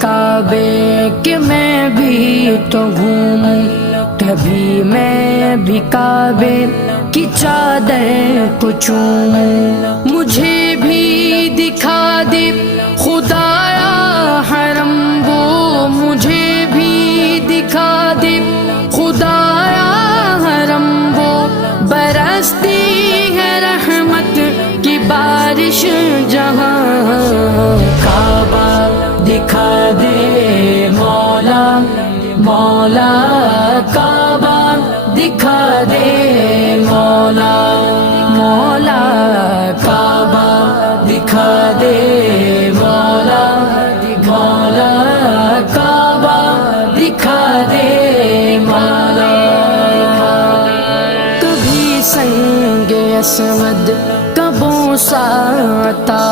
کعبے کہ میں بھی تو گھوموں، کبھی میں بھی کعبے کی چادر کو چوموں، مجھے بھی دکھا دے خدایا حرم وہ، مجھے بھی دکھا دے خدایا حرم وہ، برستی ہے رحمت کی بارش جہاں، کعبہ دکھا دے مولا مولا، کعبہ دکھا دے مولا مولا، کعبہ دکھا دے مولا مولا، کعبہ دکھا دے مولا۔ کبھی سنگ اسود کا بوسہ عطا